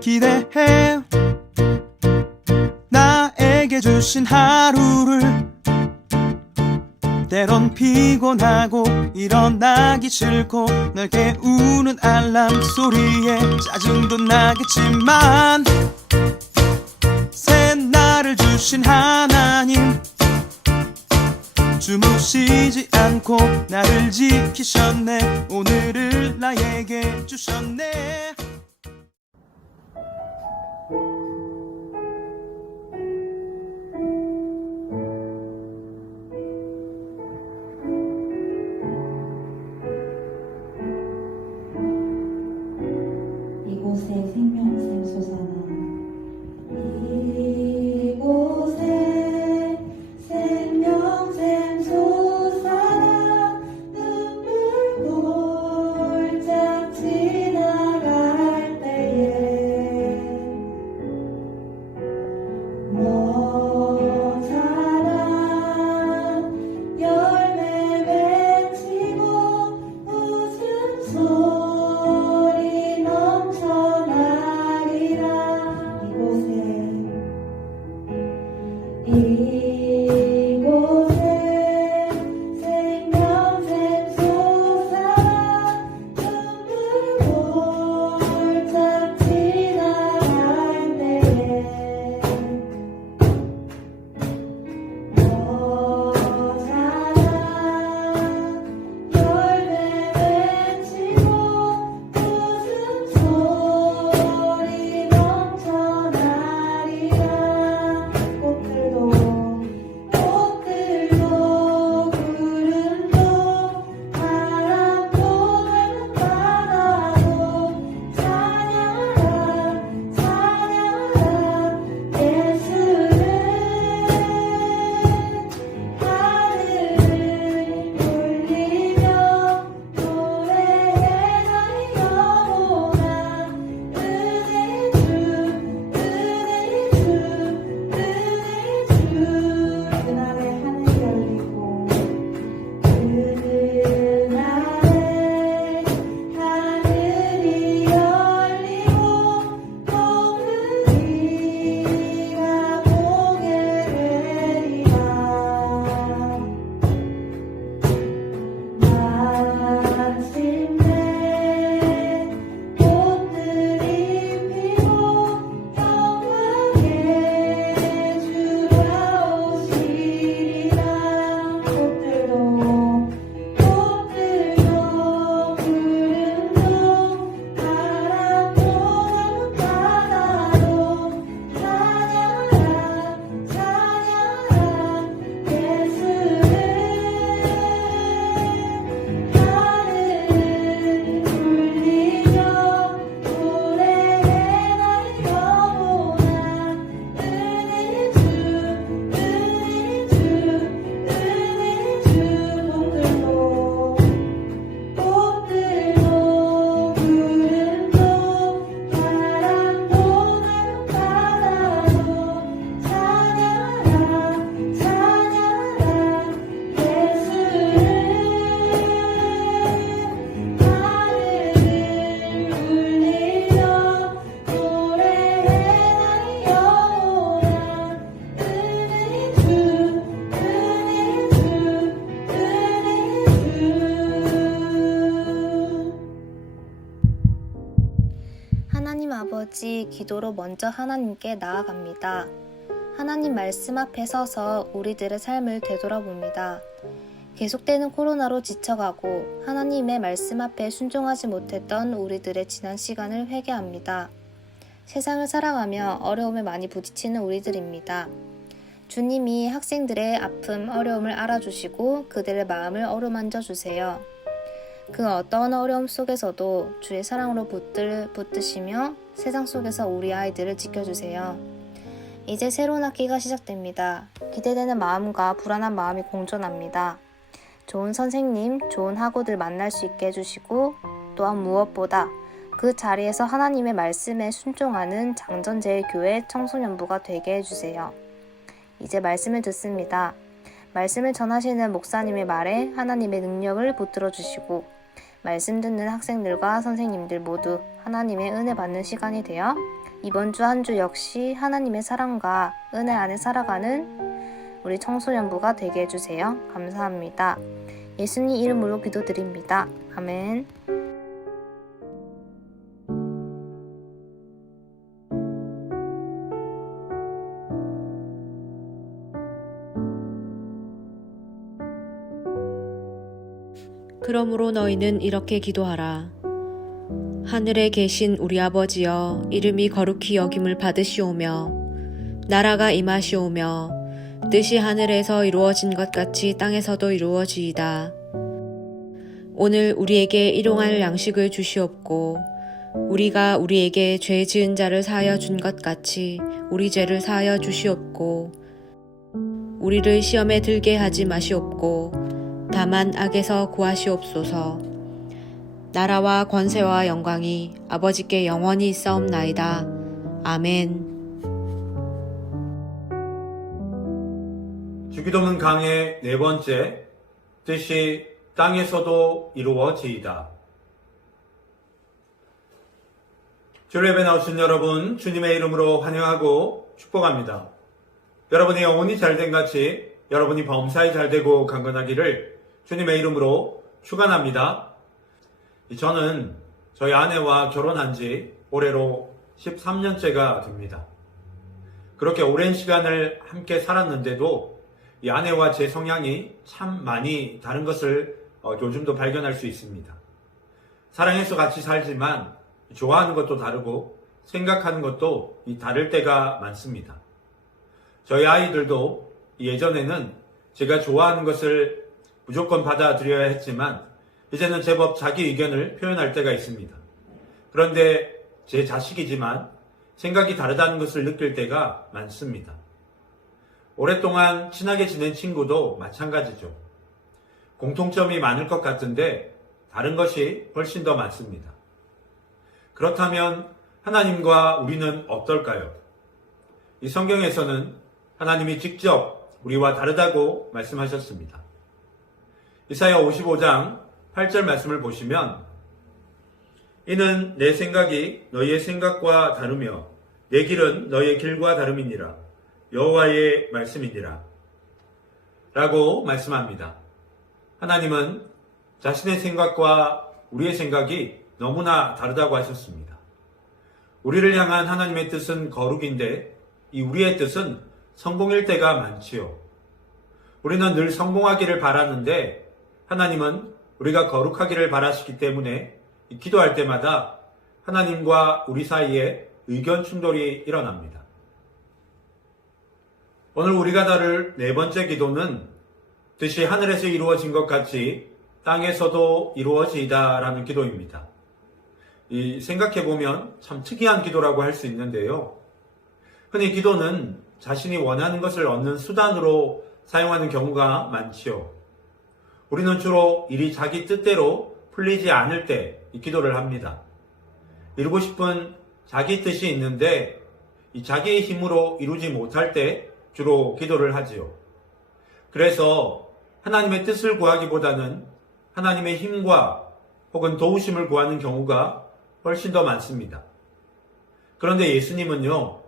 기대해 나에게 주신 하루를. 때론 피곤하고 일어나기 싫고 널 깨우는 알람 소리에 짜증도 나겠지만 새 날을 주신 하나님, 주무시지 않고 나를 지키셨네. 오늘을 나에게 주셨네. 이곳에 생명샘 솟아나 이곳에 생명샘 솟아나 눈물 골짝 지나갈 때에 너 자란 열매 맺히고 웃음소리 넘쳐나리라. 이곳에 생명샘 솟아나 눈물 골짝 지나갈 때에 너 자란 열매 맺히고 웃음소리 넘쳐나리라. 꽃들도 구름도 바람도 넓은 바다도 찬양하라 찬양하라. 예수는 하늘을 울리며 노래해 나의 영혼아. 은혜의 주 은혜의 주 은혜의 주. 그날에 하늘이 열리고 그날에 하늘이 열리고 또 우리가 보게 되리라. 마침내 꽃들이 피고 영광의 주가 오시리라. 꽃들도 구름도 바람도 넓은 바다도 찬양하라 찬양하라. 예수는 하늘을 울리며 노래해 나의 영혼아. 은혜의 주 은혜의 주 은혜의 주. 꽃들도 구름도 바람도 넓은 바다도 찬양하라 찬양하라. 예수는 하늘을 울리며 노래해 나의 영혼아. 은혜의 주 은혜의 주 은혜의 주. 하나님 아버지, 기도로 먼저 하나님께 나아갑니다. 하나님 말씀 앞에 서서 우리들의 삶을 되돌아봅니다. 계속되는 코로나로 지쳐가고 하나님의 말씀 앞에 순종하지 못했던 우리들의 지난 시간을 회개합니다. 세상을 살아가며 어려움에 많이 부딪히는 우리들입니다. 주님이 학생들의 아픔, 어려움을 알아주시고 그들의 마음을 어루만져 주세요. 그 어떤 어려움 속에서도 주의 사랑으로 붙드시며 세상 속에서 우리 아이들을 지켜주세요. 이제 새로운 학기가 시작됩니다. 기대되는 마음과 불안한 마음이 공존합니다. 좋은 선생님, 좋은 학우들 만날 수 있게 해주시고 또한 무엇보다 그 자리에서 하나님의 말씀에 순종하는 장전제일교회 청소년부가 되게 해주세요. 이제 말씀을 듣습니다. 말씀을 전하시는 목사님의 말에 하나님의 능력을 붙들어 주시고 말씀 듣는 학생들과 선생님들 모두 하나님의 은혜 받는 시간이 되어 이번 주 한 주 역시 하나님의 사랑과 은혜 안에 살아가는 우리 청소년부가 되게 해주세요. 감사합니다. 예수님 이름으로 기도드립니다. 아멘. 그러므로 너희는 이렇게 기도하라. 하늘에 계신 우리 아버지여, 이름이 거룩히 여김을 받으시오며 나라가 임하시오며 뜻이 하늘에서 이루어진 것 같이 땅에서도 이루어지이다. 오늘 우리에게 일용할 양식을 주시옵고 우리가 우리에게 죄 지은 자를 사하여 준 것 같이 우리 죄를 사하여 주시옵고 우리를 시험에 들게 하지 마시옵고 다만 악에서 구하시옵소서. 나라와 권세와 영광이 아버지께 영원히 있사옵나이다. 아멘. 주기도문 강의 네 번째, 뜻이 땅에서도 이루어지이다. 주를 예배 나오신 여러분, 주님의 이름으로 환영하고 축복합니다. 여러분의 영혼이 잘된 같이 여러분이 범사에 잘되고 강건하기를 주님의 이름으로 축원합니다. 저는 저희 아내와 결혼한 지 올해로 13년째가 됩니다. 그렇게 오랜 시간을 함께 살았는데도 이 아내와 제 성향이 참 많이 다른 것을 요즘도 발견할 수 있습니다. 사랑해서 같이 살지만 좋아하는 것도 다르고 생각하는 것도 다를 때가 많습니다. 저희 아이들도 예전에는 제가 좋아하는 것을 무조건 받아들여야 했지만 이제는 제법 자기 의견을 표현할 때가 있습니다. 그런데 제 자식이지만 생각이 다르다는 것을 느낄 때가 많습니다. 오랫동안 친하게 지낸 친구도 마찬가지죠. 공통점이 많을 것 같은데 다른 것이 훨씬 더 많습니다. 그렇다면 하나님과 우리는 어떨까요? 이 성경에서는 하나님이 직접 우리와 다르다고 말씀하셨습니다. 이사야 55장 8절 말씀을 보시면 이는 내 생각이 너희의 생각과 다르며 내 길은 너희의 길과 다름이니라 여호와의 말씀이니라 라고 말씀합니다. 하나님은 자신의 생각과 우리의 생각이 너무나 다르다고 하셨습니다. 우리를 향한 하나님의 뜻은 거룩인데 이 우리의 뜻은 성공일 때가 많지요. 우리는 늘 성공하기를 바라는데 하나님은 우리가 거룩하기를 바라시기 때문에 기도할 때마다 하나님과 우리 사이에 의견 충돌이 일어납니다. 오늘 우리가 다룰 네 번째 기도는 뜻이 하늘에서 이루어진 것 같이 땅에서도 이루어지이다 라는 기도입니다. 생각해보면 참 특이한 기도라고 할 수 있는데요. 흔히 기도는 자신이 원하는 것을 얻는 수단으로 사용하는 경우가 많지요. 우리는 주로 일이 자기 뜻대로 풀리지 않을 때 이 기도를 합니다. 이루고 싶은 자기 뜻이 있는데 이 자기의 힘으로 이루지 못할 때 주로 기도를 하지요. 그래서 하나님의 뜻을 구하기보다는 하나님의 힘과 혹은 도우심을 구하는 경우가 훨씬 더 많습니다. 그런데 예수님은요,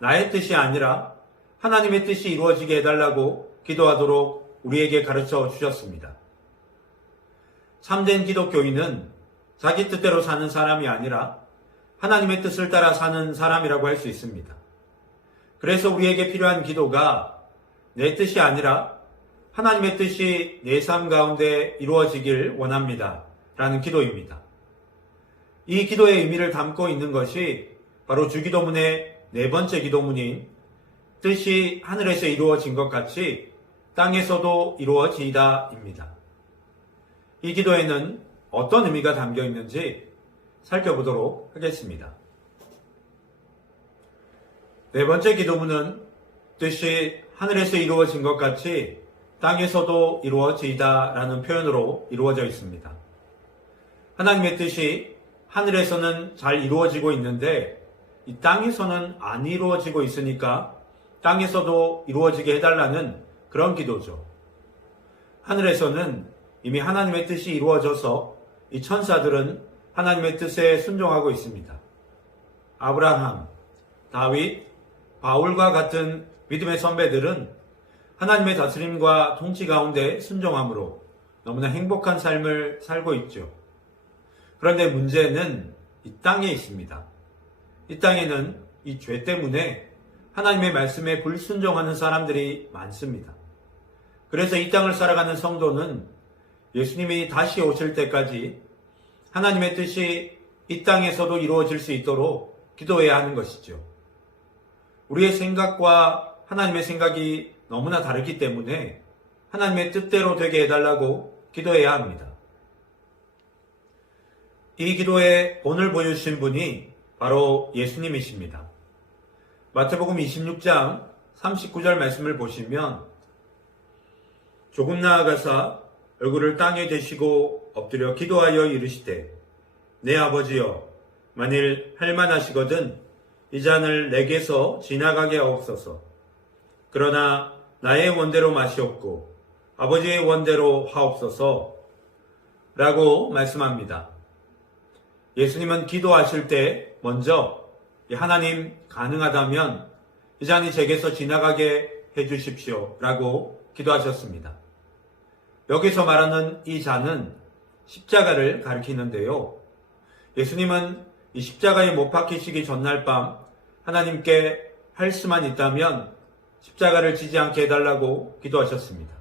나의 뜻이 아니라 하나님의 뜻이 이루어지게 해달라고 기도하도록 우리에게 가르쳐 주셨습니다. 참된 기독교인은 자기 뜻대로 사는 사람이 아니라 하나님의 뜻을 따라 사는 사람이라고 할 수 있습니다. 그래서 우리에게 필요한 기도가 내 뜻이 아니라 하나님의 뜻이 내 삶 가운데 이루어지길 원합니다 라는 기도입니다. 이 기도의 의미를 담고 있는 것이 바로 주기도문의 네 번째 기도문인 뜻이 하늘에서 이루어진 것 같이 땅에서도 이루어지이다입니다. 이 기도에는 어떤 의미가 담겨 있는지 살펴보도록 하겠습니다. 네 번째 기도문은 뜻이 하늘에서 이루어진 것 같이 땅에서도 이루어지이다 라는 표현으로 이루어져 있습니다. 하나님의 뜻이 하늘에서는 잘 이루어지고 있는데 이 땅에서는 안 이루어지고 있으니까 땅에서도 이루어지게 해달라는 그런 기도죠. 하늘에서는 이미 하나님의 뜻이 이루어져서 이 천사들은 하나님의 뜻에 순종하고 있습니다. 아브라함, 다윗, 바울과 같은 믿음의 선배들은 하나님의 다스림과 통치 가운데 순종함으로 너무나 행복한 삶을 살고 있죠. 그런데 문제는 이 땅에 있습니다. 이 땅에는 이 죄 때문에 하나님의 말씀에 불순종하는 사람들이 많습니다. 그래서 이 땅을 살아가는 성도는 예수님이 다시 오실 때까지 하나님의 뜻이 이 땅에서도 이루어질 수 있도록 기도해야 하는 것이죠. 우리의 생각과 하나님의 생각이 너무나 다르기 때문에 하나님의 뜻대로 되게 해달라고 기도해야 합니다. 이 기도의 본을 보여주신 분이 바로 예수님이십니다. 마태복음 26장 39절 말씀을 보시면 조금 나아가사 얼굴을 땅에 대시고 엎드려 기도하여 이르시되 내 아버지여 만일 할만하시거든 이 잔을 내게서 지나가게 하옵소서. 그러나 나의 원대로 마시옵고 아버지의 원대로 하옵소서 라고 말씀합니다. 예수님은 기도하실 때 먼저 하나님 가능하다면 이 잔이 제게서 지나가게 해주십시오 라고 기도하셨습니다. 여기서 말하는 이 잔은 십자가를 가리키는데요. 예수님은 이 십자가에 못 박히시기 전날 밤 하나님께 할 수만 있다면 십자가를 지지 않게 해달라고 기도하셨습니다.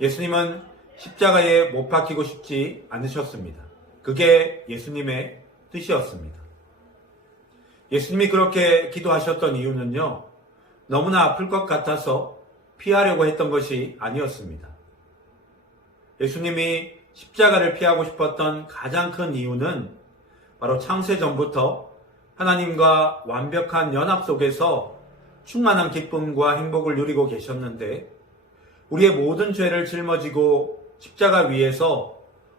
예수님은 십자가에 못 박히고 싶지 않으셨습니다. 그게 예수님의 뜻이었습니다. 예수님이 그렇게 기도하셨던 이유는요, 너무나 아플 것 같아서 피하려고 했던 것이 아니었습니다. 예수님이 십자가를 피하고 싶었던 가장 큰 이유는 바로 창세 전부터 하나님과 완벽한 연합 속에서 충만한 기쁨과 행복을 누리고 계셨는데 우리의 모든 죄를 짊어지고 십자가 위에서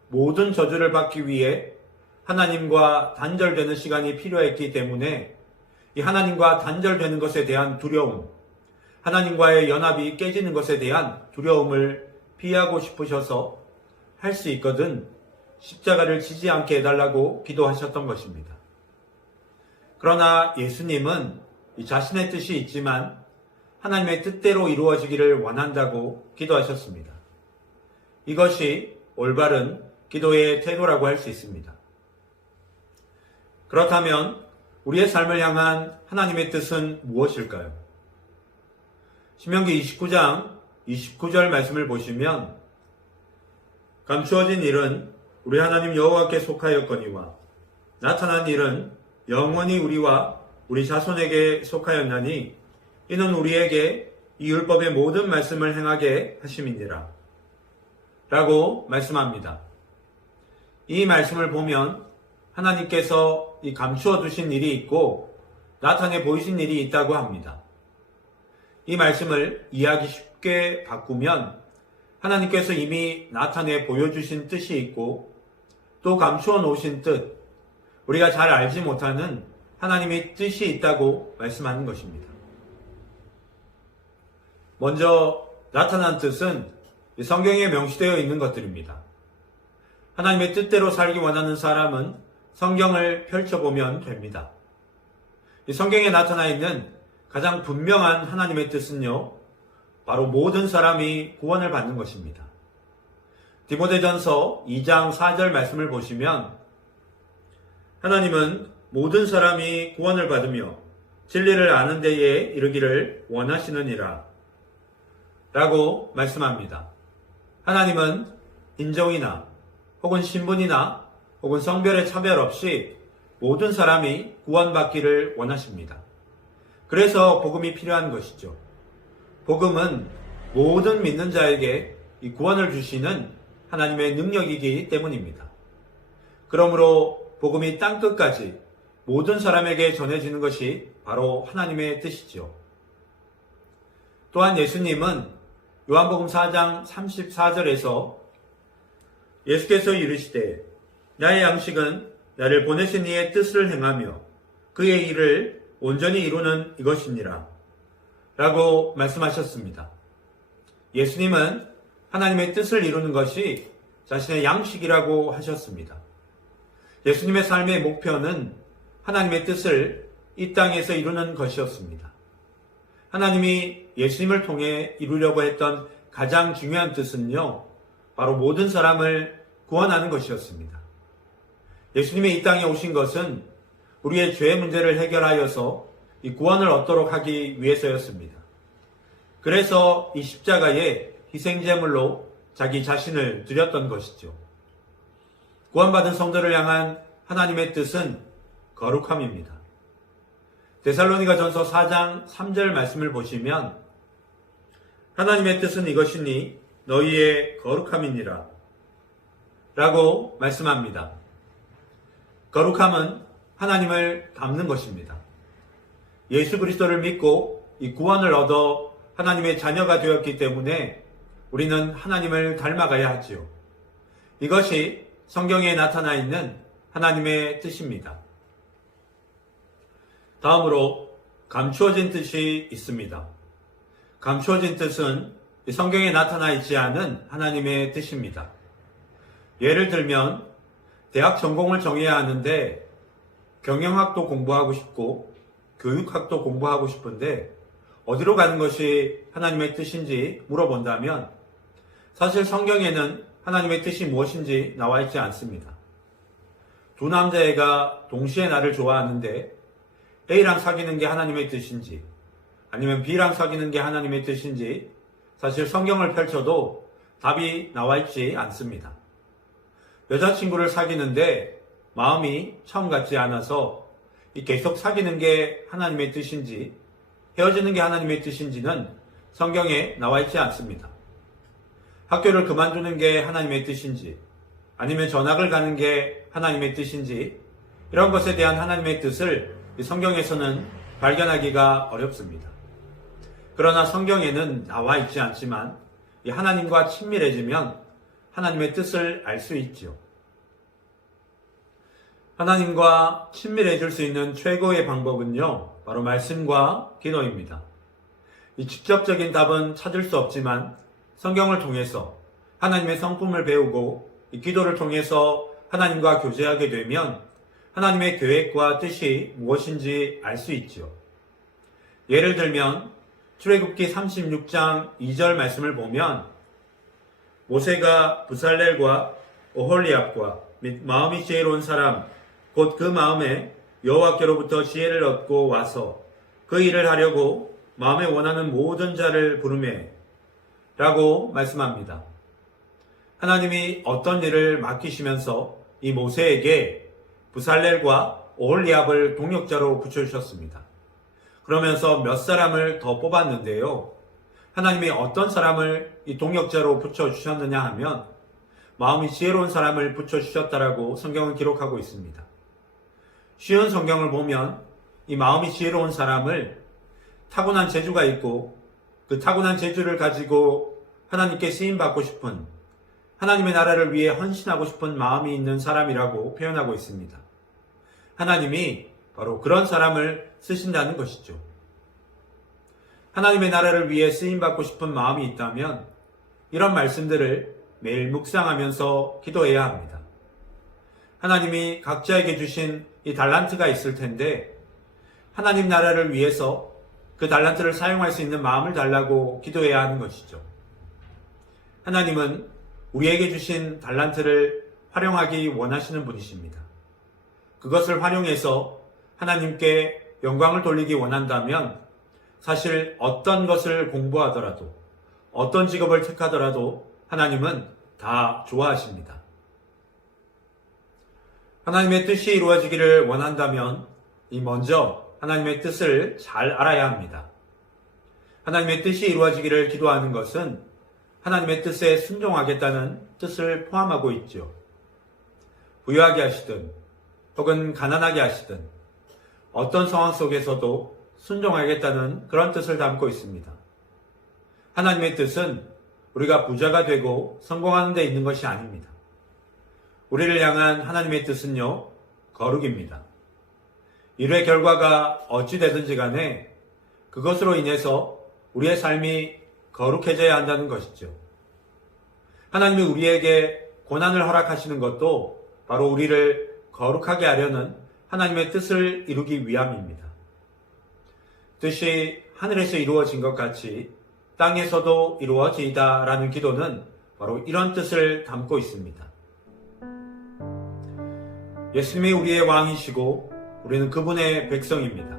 모든 저주를 받기 위해 하나님과 단절되는 시간이 필요했기 때문에 이 하나님과 단절되는 것에 대한 두려움, 하나님과의 연합이 깨지는 것에 대한 두려움을 피하고 싶으셔서 할 수 있거든 십자가를 지지 않게 해달라고 기도하셨던 것입니다. 그러나 예수님은 이 자신의 뜻이 있지만 하나님의 뜻대로 이루어지기를 원한다고 기도하셨습니다. 이것이 올바른 기도의 태도라고 할 수 있습니다. 그렇다면 우리의 삶을 향한 하나님의 뜻은 무엇일까요? 신명기 29장 29절 말씀을 보시면 감추어진 일은 우리 하나님 여호와께 속하였거니와 나타난 일은 영원히 우리와 우리 자손에게 속하였나니 이는 우리에게 이 율법의 모든 말씀을 행하게 하심이니라 라고 말씀합니다. 이 말씀을 보면 하나님께서 이 감추어 두신 일이 있고 나타내 보이신 일이 있다고 합니다. 이 말씀을 이해하기 쉽게 바꾸면 하나님께서 이미 나타내 보여주신 뜻이 있고 또 감추어 놓으신 뜻, 우리가 잘 알지 못하는 하나님의 뜻이 있다고 말씀하는 것입니다. 먼저 나타난 뜻은 성경에 명시되어 있는 것들입니다. 하나님의 뜻대로 살기 원하는 사람은 성경을 펼쳐보면 됩니다. 이 성경에 나타나 있는 가장 분명한 하나님의 뜻은요, 바로 모든 사람이 구원을 받는 것입니다. 디모데전서 2장 4절 말씀을 보시면 하나님은 모든 사람이 구원을 받으며 진리를 아는 데에 이르기를 원하시느니라 라고 말씀합니다. 하나님은 인종이나 혹은 신분이나 혹은 성별의 차별 없이 모든 사람이 구원받기를 원하십니다. 그래서 복음이 필요한 것이죠. 복음은 모든 믿는 자에게 이 구원을 주시는 하나님의 능력이기 때문입니다. 그러므로 복음이 땅끝까지 모든 사람에게 전해지는 것이 바로 하나님의 뜻이죠. 또한 예수님은 요한복음 4장 34절에서 예수께서 이르시되 나의 양식은 나를 보내신 이의 뜻을 행하며 그의 일을 온전히 이루는 이것이니라 라고 말씀하셨습니다. 예수님은 하나님의 뜻을 이루는 것이 자신의 양식이라고 하셨습니다. 예수님의 삶의 목표는 하나님의 뜻을 이 땅에서 이루는 것이었습니다. 하나님이 예수님을 통해 이루려고 했던 가장 중요한 뜻은요, 바로 모든 사람을 구원하는 것이었습니다. 예수님이 이 땅에 오신 것은 우리의 죄의 문제를 해결하여서 이 구원을 얻도록 하기 위해서였습니다. 그래서 이 십자가의 희생제물로 자기 자신을 드렸던 것이죠. 구원받은 성도를 향한 하나님의 뜻은 거룩함입니다. 데살로니가 전서 4장 3절 말씀을 보시면 하나님의 뜻은 이것이니 너희의 거룩함이니라 라고 말씀합니다. 거룩함은 하나님을 닮는 것입니다. 예수 그리스도를 믿고 이 구원을 얻어 하나님의 자녀가 되었기 때문에 우리는 하나님을 닮아가야 하지요. 이것이 성경에 나타나 있는 하나님의 뜻입니다. 다음으로 감추어진 뜻이 있습니다. 감추어진 뜻은 성경에 나타나 있지 않은 하나님의 뜻입니다. 예를 들면 대학 전공을 정해야 하는데 경영학도 공부하고 싶고 교육학도 공부하고 싶은데 어디로 가는 것이 하나님의 뜻인지 물어본다면 사실 성경에는 하나님의 뜻이 무엇인지 나와 있지 않습니다. 두 남자애가 동시에 나를 좋아하는데 A랑 사귀는 게 하나님의 뜻인지 아니면 B랑 사귀는 게 하나님의 뜻인지 사실 성경을 펼쳐도 답이 나와 있지 않습니다. 여자친구를 사귀는데 마음이 처음 같지 않아서 계속 사귀는 게 하나님의 뜻인지 헤어지는 게 하나님의 뜻인지는 성경에 나와 있지 않습니다. 학교를 그만두는 게 하나님의 뜻인지 아니면 전학을 가는 게 하나님의 뜻인지 이런 것에 대한 하나님의 뜻을 성경에서는 발견하기가 어렵습니다. 그러나 성경에는 나와 있지 않지만 하나님과 친밀해지면 하나님의 뜻을 알 수 있죠. 하나님과 친밀해질 수 있는 최고의 방법은요, 바로 말씀과 기도입니다. 이 직접적인 답은 찾을 수 없지만 성경을 통해서 하나님의 성품을 배우고 이 기도를 통해서 하나님과 교제하게 되면 하나님의 계획과 뜻이 무엇인지 알 수 있죠. 예를 들면 출애굽기 36장 2절 말씀을 보면 모세가 부살렐과 오홀리압과 및 마음이 지혜로운 사람 곧 그 마음에 여호와께로부터 지혜를 얻고 와서 그 일을 하려고 마음에 원하는 모든 자를 부르매 라고 말씀합니다. 하나님이 어떤 일을 맡기시면서 이 모세에게 부살렐과 오홀리압을 동역자로 붙여주셨습니다. 그러면서 몇 사람을 더 뽑았는데요. 하나님이 어떤 사람을 이 동역자로 붙여주셨느냐 하면 마음이 지혜로운 사람을 붙여주셨다라고 성경은 기록하고 있습니다. 쉬운 성경을 보면 이 마음이 지혜로운 사람을 타고난 재주가 있고 그 타고난 재주를 가지고 하나님께 쓰임받고 싶은 하나님의 나라를 위해 헌신하고 싶은 마음이 있는 사람이라고 표현하고 있습니다. 하나님이 바로 그런 사람을 쓰신다는 것이죠. 하나님의 나라를 위해 쓰임받고 싶은 마음이 있다면 이런 말씀들을 매일 묵상하면서 기도해야 합니다. 하나님이 각자에게 주신 이 달란트가 있을 텐데 하나님 나라를 위해서 그 달란트를 사용할 수 있는 마음을 달라고 기도해야 하는 것이죠. 하나님은 우리에게 주신 달란트를 활용하기 원하시는 분이십니다. 그것을 활용해서 하나님께 영광을 돌리기 원한다면 사실 어떤 것을 공부하더라도 어떤 직업을 택하더라도 하나님은 다 좋아하십니다. 하나님의 뜻이 이루어지기를 원한다면 먼저 하나님의 뜻을 잘 알아야 합니다. 하나님의 뜻이 이루어지기를 기도하는 것은 하나님의 뜻에 순종하겠다는 뜻을 포함하고 있죠. 부유하게 하시든 혹은 가난하게 하시든 어떤 상황 속에서도 순종하겠다는 그런 뜻을 담고 있습니다. 하나님의 뜻은 우리가 부자가 되고 성공하는 데 있는 것이 아닙니다. 우리를 향한 하나님의 뜻은요, 거룩입니다. 일의 결과가 어찌 되든지 간에 그것으로 인해서 우리의 삶이 거룩해져야 한다는 것이죠. 하나님이 우리에게 고난을 허락하시는 것도 바로 우리를 거룩하게 하려는 하나님의 뜻을 이루기 위함입니다. 뜻이 하늘에서 이루어진 것 같이 땅에서도 이루어지이다라는 기도는 바로 이런 뜻을 담고 있습니다. 예수님이 우리의 왕이시고 우리는 그분의 백성입니다.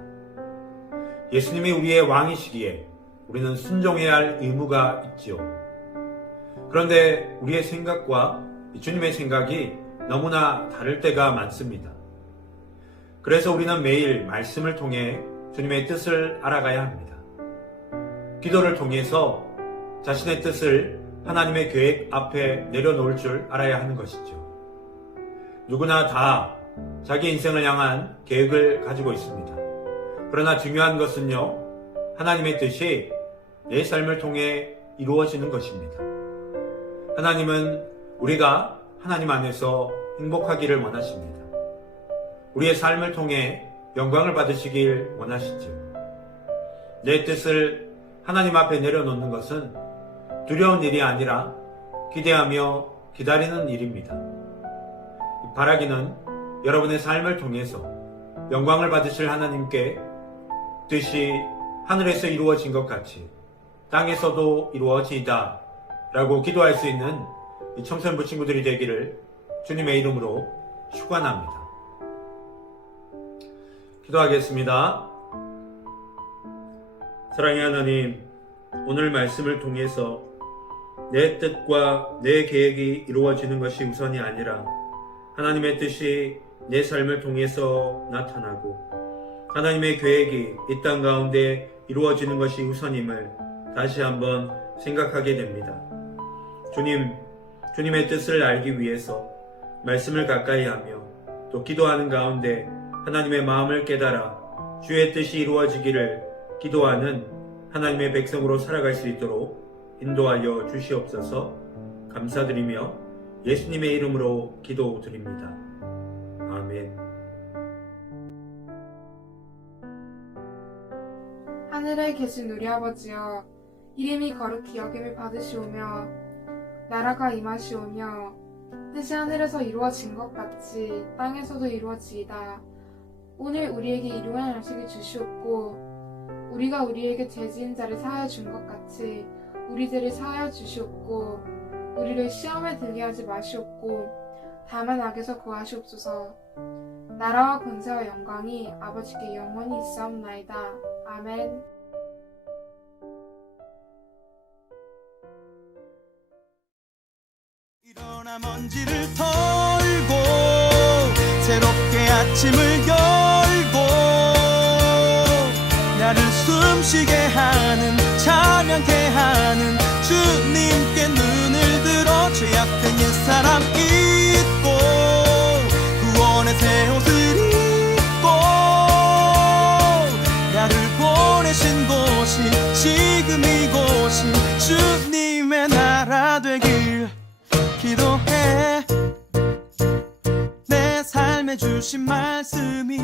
예수님이 우리의 왕이시기에 우리는 순종해야 할 의무가 있지요. 그런데 우리의 생각과 주님의 생각이 너무나 다를 때가 많습니다. 그래서 우리는 매일 말씀을 통해 주님의 뜻을 알아가야 합니다. 기도를 통해서 자신의 뜻을 하나님의 계획 앞에 내려놓을 줄 알아야 하는 것이죠. 누구나 다 자기 인생을 향한 계획을 가지고 있습니다. 그러나 중요한 것은요, 하나님의 뜻이 내 삶을 통해 이루어지는 것입니다. 하나님은 우리가 하나님 안에서 행복하기를 원하십니다. 우리의 삶을 통해 영광을 받으시길 원하시죠. 내 뜻을 하나님 앞에 내려놓는 것은 두려운 일이 아니라 기대하며 기다리는 일입니다. 바라기는 여러분의 삶을 통해서 영광을 받으실 하나님께 뜻이 하늘에서 이루어진 것 같이 땅에서도 이루어지이다 라고 기도할 수 있는 청소년부 친구들이 되기를 주님의 이름으로 축원합니다. 기도하겠습니다. 사랑의 하나님, 오늘 말씀을 통해서 내 뜻과 내 계획이 이루어지는 것이 우선이 아니라 하나님의 뜻이 내 삶을 통해서 나타나고 하나님의 계획이 이 땅 가운데 이루어지는 것이 우선임을 다시 한번 생각하게 됩니다. 주님의 뜻을 알기 위해서 말씀을 가까이 하며 또 기도하는 가운데 하나님의 마음을 깨달아 주의 뜻이 이루어지기를 기도하는 하나님의 백성으로 살아갈 수 있도록 인도하여 주시옵소서. 감사드리며 예수님의 이름으로 기도드립니다. 아멘. 하늘에 계신 우리 아버지여, 이름이 거룩히 여김을 받으시오며 나라가 임하시오며 뜻이 하늘에서 이루어진 것 같이 땅에서도 이루어지이다. 오늘 우리에게 일용할 양식을 주시옵고 우리가 우리에게 죄 지은 자를 사하여 준 것 같이 우리 죄를 사하여 주시옵고 우리를 시험에 들게 하지 마시옵고 다만 악에서 구하시옵소서. 나라와 권세와 영광이 아버지께 영원히 있사옵나이다. 아멘. 일어나 먼지를 털고 새롭게 아침을 열고 나를 숨쉬게 하는 찬양케 하는 주님께 눈을 들어 죄악된 옛사람 잊고 구원의 새 옷을 입고 나를 보내신 곳이 지금 이곳이 주님의 나라 되길 기도해. 내 삶에 주신 말씀이